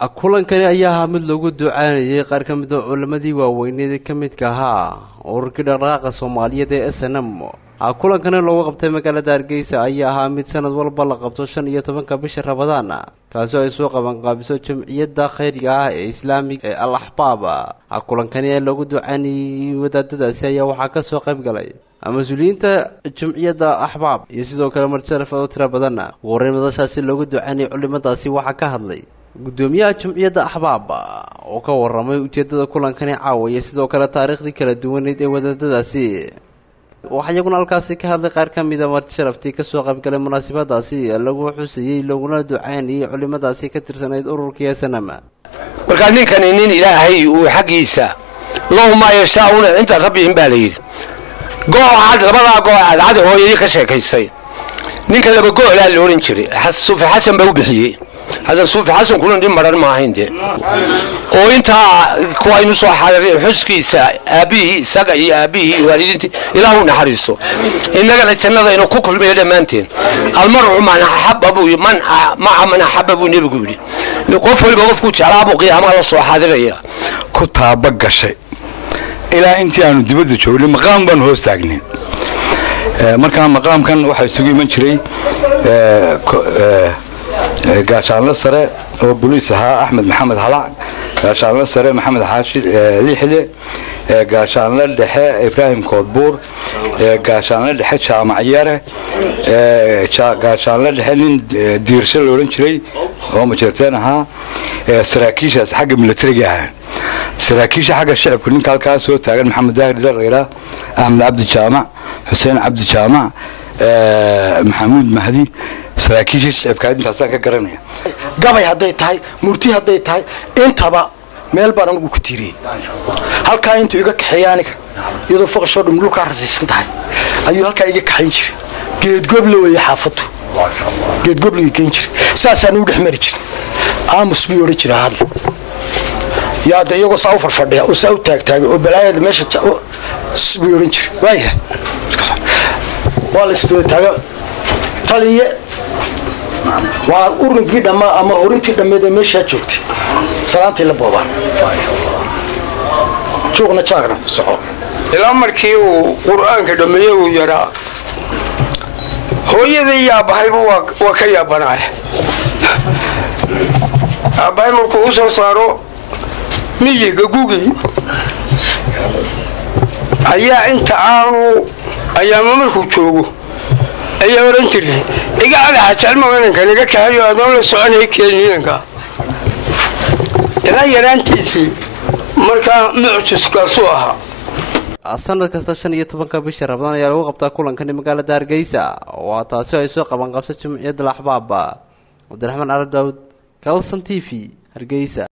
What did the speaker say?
kulankani ayaa ahaa mid lagu ducaanayay qaar ka mid ah culamadii waaweyneed ka midka ahaa ururka dhaqdhaqaaqa Soomaaliyeed ee SNM. kulankani loogu qabtay magaalada Hargeysa ayaa ahaa mid sanad walba la qabto 15 bisha Ramadaan kaasoo ay soo qaban qaabiso jamciyadda khayriga ah ee Islaamiga ee Al-Ahbab. kulankani ee lagu ducaanayay wadaadadaasi ayaa waxaa ka soo qayb galay مسؤولينta jamciyadda Ahbab iyo sidoo kale martisalaf oo tira badan. wareemadaasi lagu ducaanay culimadaasi waxa ka hadlay gudoomiyaha jamciyadda Ahbab oo ka waramay ujeedada kulankani caawiyay sidoo kale taariikhdii kala duwaneed ee wadaadadaasi. waxa iyaguna halkaasi ka hadlay qaar ka mid ah martisalaftii ka soo qayb galay munaasabadaasi lagu xusayay laguna ducaanay culimadaasi ka tirsaneyd ururka SNM. marka ninkani nin Ilaahay uu xaqiisa Allahumma yashaa'una inta rabbihim baalayir goocaad labada goocaad cad hooyadii ka sheekaysay ninka laba goola la oran jiray Suufi Xasan baa u bixiyay hada Suufi Xasan kulan dhim marar ma ahayndee oo inta kuwa inuu soo xaadireen xuskiisa aabihi isaga iyo aabihi waalidintii Ilaahu naxariisto inaga jannada inuu ku kulmiyo dhamaanteen almar'u man ahabbu man ma'a man ahabbu nabigu yiri qof walba qofku jeclaabo qiyaamaha la soo xaadiraya ku taaba gashay ilaa intii aanu dibadda joognay maqaam baan hoos taagnay. markaa maqaamkan waxa isugu iman jiray gaashaanle sare oo booliis ahaa Axmed Maxamed Halac, gaashaanle sare Maxamed Xaashi Liixde, gaashaanle dhexe Ibraahim Koodbuur, gaashaanle dhexe Jaamac Yare, gaashaanle dhexe nin diirsho la oran jiray oo majeerteen ahaa, saraakiishaas xagga militariga ahaa. saraakiisha xagga shacabku ninka halkaas soo taagan Maxamed Daahir Darreera, Ahmed Cabdi Jaamac, Xuseen Cabdi Jaamac, Maxamuud Mahdi, saraakiisha shacabka intaas ka garanaya. gabay haday tahay murti haday tahay intaba meel baan ugu ku tiiriyay halka intuu iga kaxeeyaniga iyadoo faqasho dhulka rasiisan tahay ayuu halka iga kaxayn jiray geed goblo way xaafadu geed goblo iga jiray saasaan u dhixmari jiray aamus bi oran jiray hadal yaa iyagu soo farfadhiya oo soo taagtaaga oo balaayada meesha bi oran jiray waaya wala isoo taaga taliye waa ururkii dhama ama horintii dhameed meesha joogtay salaantii la boobaan joogna jaagna soco ilaa markii uu quraanka dhameeyay uu yaraa hooyadii yaabahayba waa ka yaabanaay aabay markuu soo saaro miyiga gugi ayaa inta aanu ayaa markuu joogo ayaa oran jiray iga alaha jalmaanka niga kaayo adoon la soconay keeninka ilaa yaraantiisii marka mucjiska soo ahaa. sanad kasta 15 bisha Ramadaan ayaa lagu qabtaa kulankani magaalada Hargeysa oo taasi ay soo qaban qabsatay jamciyadda Al-Ahbab. Abdiraxmaan Arab Daawud, Kalson TV, Hargeysa.